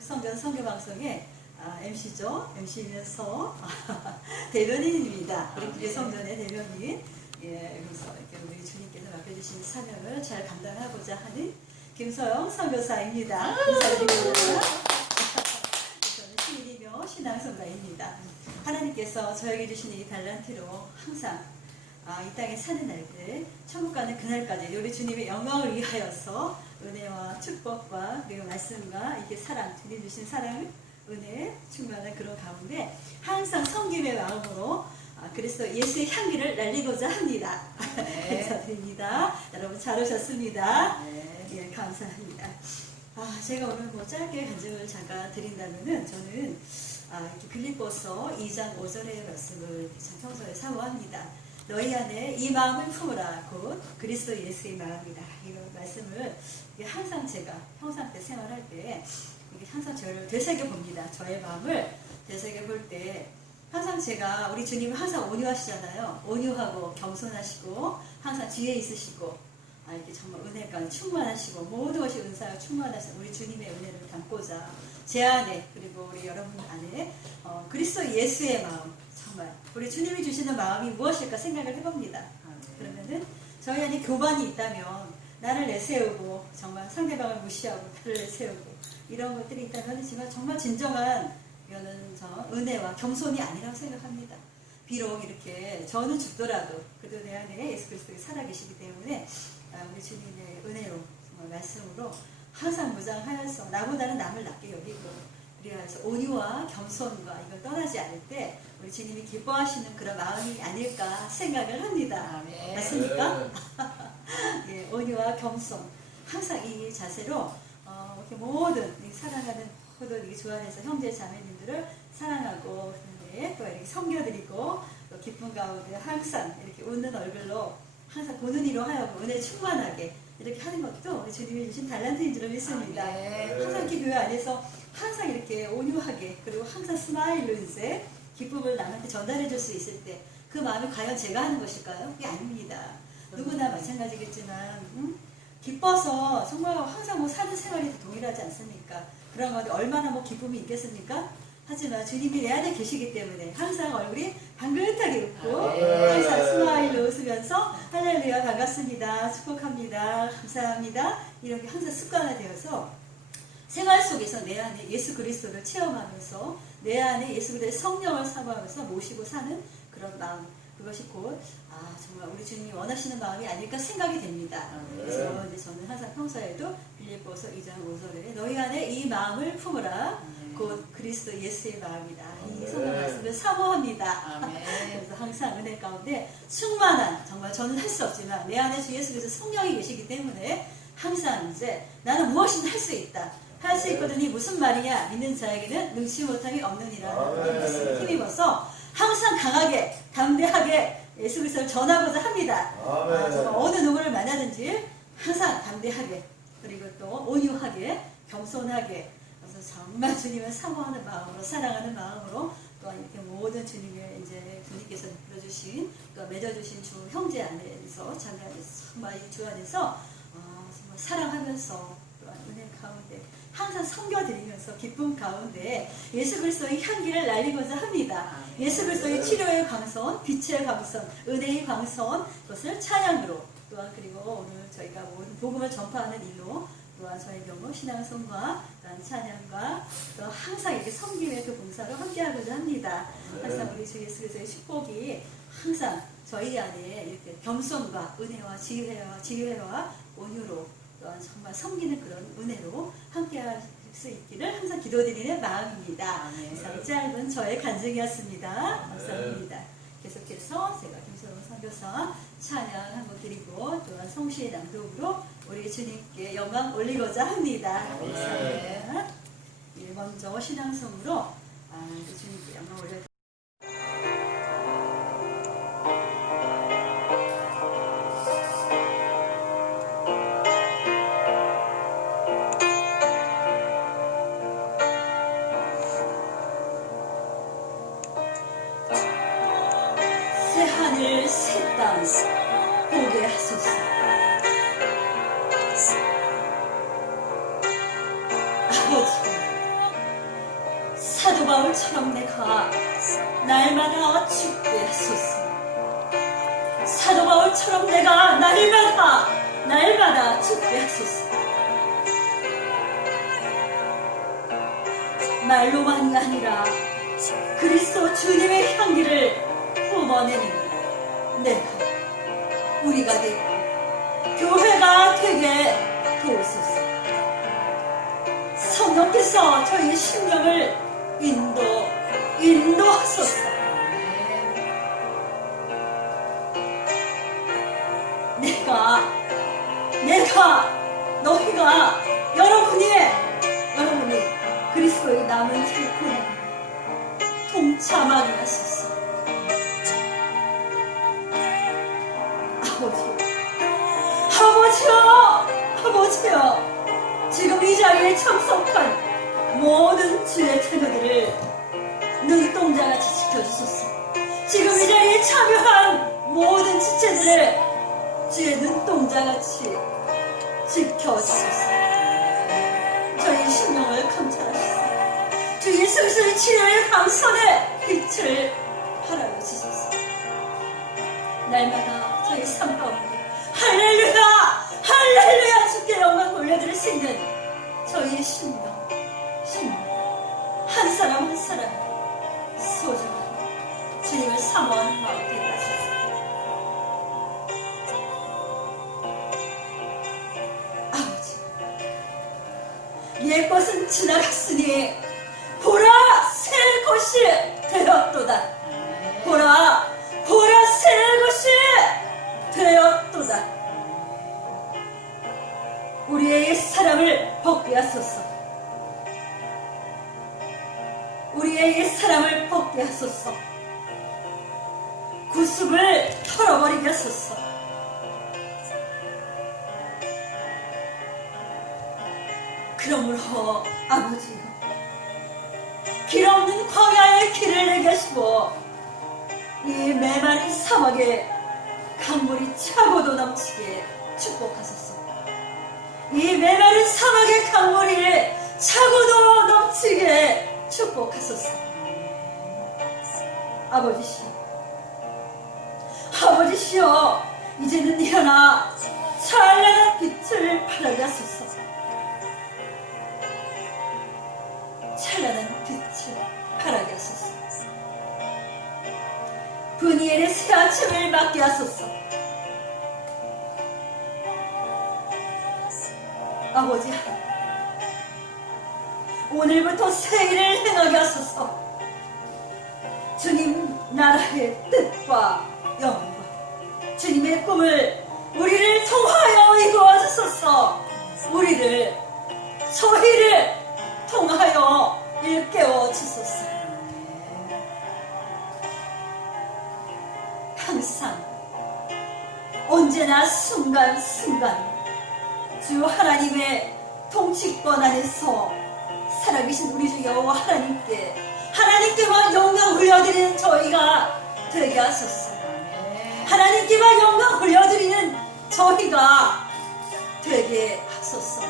성전 성교 방송의 아, MC죠. MC면서 대변인입니다. 우리 교회 성전의 대변인. 예, 그래서 이렇게 우리 주님께서 맡겨주신 사명을 잘 감당하고자 하는 김서영 선교사입니다. 인사드립니다. 저는 시인이며 신앙선자입니다. 하나님께서 저에게 주신 이 달란트로 항상 아, 이 땅에 사는 날들, 천국 가는 그날까지 우리 주님의 영광을 위하여서 은혜와 축복과 그리고 말씀과 이게 사랑, 주님 주신 사랑, 은혜 충만한 그런 가운데 항상 성김의 마음으로 아, 그리스도 예수의 향기를 날리고자 합니다. 네. 감사드립니다. 여러분 잘 오셨습니다. 네. 예, 감사합니다. 아, 제가 오늘 뭐 짧게 간증을 잠깐 드린다면은 저는 아, 이렇게 빌립보서 2장 5절의 말씀을 참 평소에 사모합니다. 너희 안에 이 마음을 품으라 곧 그리스도 예수의 마음이다. 이런 말씀을 항상 제가 평상 때 생활할 때 항상 저를 되새겨 봅니다. 저의 마음을 되새겨 볼 때 항상 제가 우리 주님은 항상 온유하시잖아요. 온유하고 겸손하시고 항상 뒤에 있으시고 아, 이렇게 정말 은혜가 충만하시고 모든 것이 은사가 충만하신 우리 주님의 은혜를 담고자 제 안에 그리고 우리 여러분 안에 어, 그리스도 예수의 마음 정말 우리 주님이 주시는 마음이 무엇일까 생각을 해봅니다. 아, 네. 그러면은 저희 안에 교반이 있다면 나를 내세우고 정말 상대방을 무시하고 나를 내세우고 이런 것들이 있다면 정말 정말 진정한 이거는 저 은혜와 겸손이 아니라고 생각합니다. 비록 이렇게 저는 죽더라도 그래도 내 안에 예수 그리스도가 살아계시기 때문에 아, 우리 주님의 은혜로 말씀으로 항상 무장하여서 나보다는 남을 낮게 여기고 그래서 온유와 겸손과 이걸 떠나지 않을 때 우리 주님이 기뻐하시는 그런 마음이 아닐까 생각을 합니다. 아멘. 맞습니까? 예, 온유와 겸손 항상 이 자세로 어, 이렇게 모든 이 사랑하는 모든 이 주 안에서 형제 자매님들을 사랑하고 그다음에 또 이렇게 섬겨드리고 또 기쁜 가운데 항상 이렇게 웃는 얼굴로 항상 보는 이로 하여금 은혜 충만하게 이렇게 하는 것도 주님이 주신 달란트인 줄 믿습니다. 아멘. 항상 이렇게 교회 안에서 항상 이렇게 온유하게 그리고 항상 스마일로 이제 기쁨을 남한테 전달해 줄 수 있을 때 그 마음이 과연 제가 하는 것일까요? 그게 아닙니다. 누구나 마찬가지겠지만 음? 기뻐서 정말 항상 뭐 사는 생활이 다 동일하지 않습니까? 그런 가운데 얼마나 뭐 기쁨이 있겠습니까? 하지만 주님이 내 안에 계시기 때문에 항상 얼굴이 방긋하게 웃고 아멘. 항상 스마일로 웃으면서 반갑습니다. 축복합니다. 감사합니다. 이렇게 항상 습관화되어서 생활 속에서 내 안에 예수 그리스도를 체험하면서 내 안에 예수 그리스도의 성령을 사모하면서 모시고 사는 그런 마음. 그것이 곧 아, 정말 우리 주님이 원하시는 마음이 아닐까 생각이 됩니다. 그래서 이제 저는 항상 평소에도 빌립보서 2장 5절에 너희 안에 이 마음을 품으라. 곧 그리스도 예수의 마음이다. 이 아멘. 성경 말씀을 사모합니다. 아멘. 그래서 항상 은혜 가운데 충만한 정말 저는 할 수 없지만 내 안에 주 예수 그리스도 성령이 계시기 때문에 항상 이제 나는 무엇이든 할 수 있다. 할 수 있거든이 무슨 말이냐? 믿는 자에게는 능치 못함이 없느니라. 아멘. 말씀 힘입어서 항상 강하게 담대하게 예수 그리스도를 전하고자 합니다. 아멘. 아, 정말 어느 누구를 만나든지 항상 담대하게 그리고 또 온유하게 겸손하게 그래서 정말 주님을 사모하는 마음으로 사랑하는 마음으로 또한 이렇게 모든 주님의 이제 주님께서 불러주신 또 맺어주신 주 형제 안에서 안에서 정말 이 주 안에서 아, 정말 사랑하면서 또한 은혜 가운데 항상 섬겨드리면서 기쁨 가운데 예수 그리스도의 향기를 날리고자 합니다. 예수 그리스도의 치료의 광선, 빛의 광선, 은혜의 광선, 그것을 찬양으로 또한 그리고 오늘 저희가 모든 복음을 전파하는 일로 또한 저희 경우 신앙성과 또한 찬양과 또 항상 이렇게 섬김의 그 봉사로 함께하고자 합니다. 항상 우리 주 예수 그리스도의 축복이 항상 저희 안에 이렇게 겸손과 은혜와 지혜와 지혜와 온유로 또한 정말 섬기는 그런 은혜로 함께할 수 있기를 항상 기도드리는 마음입니다. 이상 짧은 저의 간증이었습니다. 감사합니다. 계속해서 제가 김선호 선교사 찬양 한번 드리고 또한 성시의 낭독으로 우리 주님께 영광 올리고자 합니다. 아멘. 감사합니다. 예, 먼저 신앙성으로 아, 주님께 영광 올려 새 하늘 새땅 보게 하소서 아버지 바울처럼 내가 날마다 죽게 하소서. 사도 바울처럼 내가 날마다 날마다 죽게 하소서. 말로만이 아니라 그리스도 주님의 향기를 뿜어내는 내가 우리가 되고 교회가 되게 도우소서. 성령께서 저희 심령을 아버지, 아버지요, 아버지요. 지금 이 자리에 참석한 모든 주의 자녀들을 눈동자같이 지켜주소서. 지금 이 자리에 참여한 모든 지체들을 주의 눈동자같이 지켜주소서. 저희 심령을 감찰하시소. 주의 슬슬 치료의 강선에 빛을 발하여 주소서. 날마다 저희 삶 가운데 할렐루야! 할렐루야! 주께 영광 올려드릴 수 있는 저희의 심령 심령. 한 사람 한 사람 소중한 주님을 사모하는 마음 되게 하소서. 아버지 옛 것은 지나갔으니 우리의 옛 사람을 벗게 하소서 구습을 털어버리게 하소서 그러므로 아버지요 길 없는 광야의 길을 내게 하시고 이 메마른 사막에 강물이 차고도 넘치게 축복하소서. 이 메마른 사막의 강물이 차고도 넘치게 축복하소서. 아버지시여, 아버지시여, 이제는 일어나 찬란한 빛을 발하게 하소서. 찬란한 빛을 발하게 하소서. 분이엘의 새 아침을 맞게 하소서. 아버지 하나님, 오늘부터 새 일을 행하게 하소서. 주님 나라의 뜻과 영광, 주님의 꿈을 우리를 통하여 이루어 주소서. 우리를 저희를 통하여 일깨워 주소서. 항상 언제나 순간순간 주 하나님의 통치권 안에서 살아계신 우리 주 여호와 하나님께 하나님께만 영광 올려드리는 저희가 되게 하소서. 하나님께만 영광 올려드리는 저희가 되게 하소서.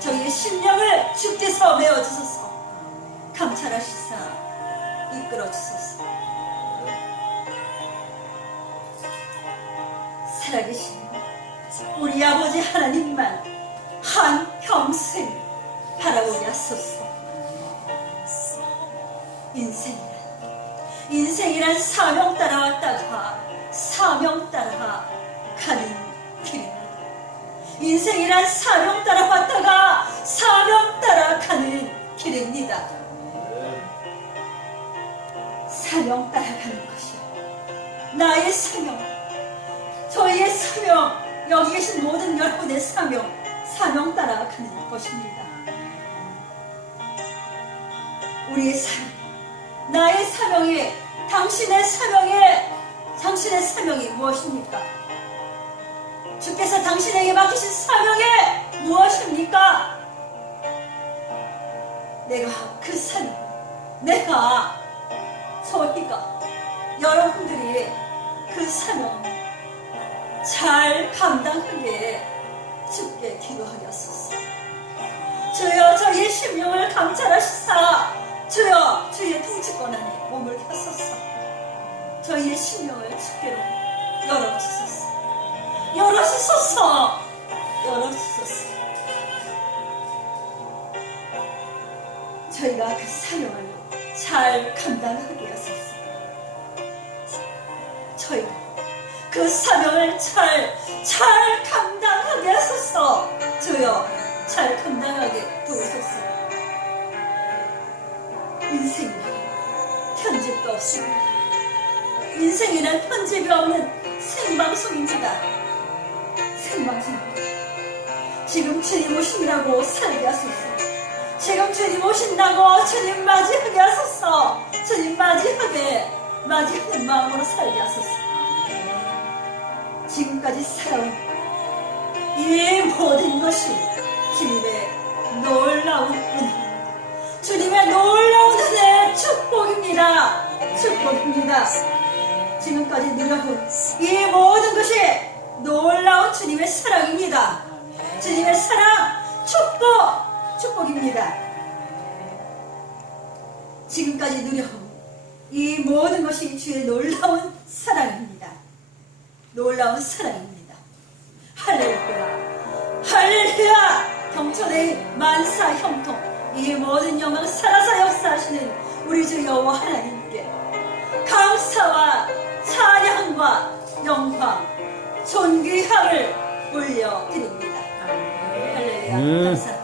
저희의 심령을 주께서 메워주소서. 감찰하시사 이끌어 주소서. 살아계신 우리 아버지 하나님만 한 평생 바라보게 하소서. 인생이란 사명 따라왔다가 사명 따라 가는 길입니다. 인생이란 사명 따라왔다가 사명 따라 가는 길입니다. 사명 따라가는 것이요. 나의 사명, 저희의 사명, 여기 계신 모든 여러분의 사명, 사명 따라가는 것입니다. 우리의 사명, 나의 사명이, 당신의 사명이, 당신의 사명이 무엇입니까? 주께서 당신에게 맡기신 사명이 무엇입니까? 내가 그 사명, 내가, 저희가, 여러분들이 그 사명, 잘 감당하게 주께 기도하게 하소서. 주여 저희의 심령을 감찰하시사 주여 주의 통치권 안에 몸을 폈었어 저희의 심령을 주께로 열어주소서. 열어주소서! 열어주소서. 저희가 그 사명을 잘 감당하게 하소서. 저희가 그 사명을 잘 잘 감당하게 하소서. 주여 잘 감당하게 도우소서. 인생이란 편집도 없습니다. 인생이란 편집이 없는 생방송입니다. 생방송입니다 지금 주님 오신다고 살게 하소서. 지금 주님 오신다고 주님 맞이하게 하소서. 주님 맞이하게 맞이하는 마음으로 살게 하소서. 지금까지 살아온 이 모든 것이 주님의 놀라운 은혜 주님의 놀라운 은혜 축복입니다 축복입니다 지금까지 누려본 이 모든 것이 놀라운 주님의 사랑입니다 주님의 사랑 축복 축복입니다 지금까지 누려본 이 모든 것이 주의 놀라운 사랑입니다 놀라운 사랑입니다. 할렐루야. 할렐루야. 경천의 만사 형통 이 모든 영광 살아서 역사하시는 우리 주 여호와 하나님께 감사와 찬양과 영광 존귀함을 올려드립니다. 할렐루야. 음. 감사합니다.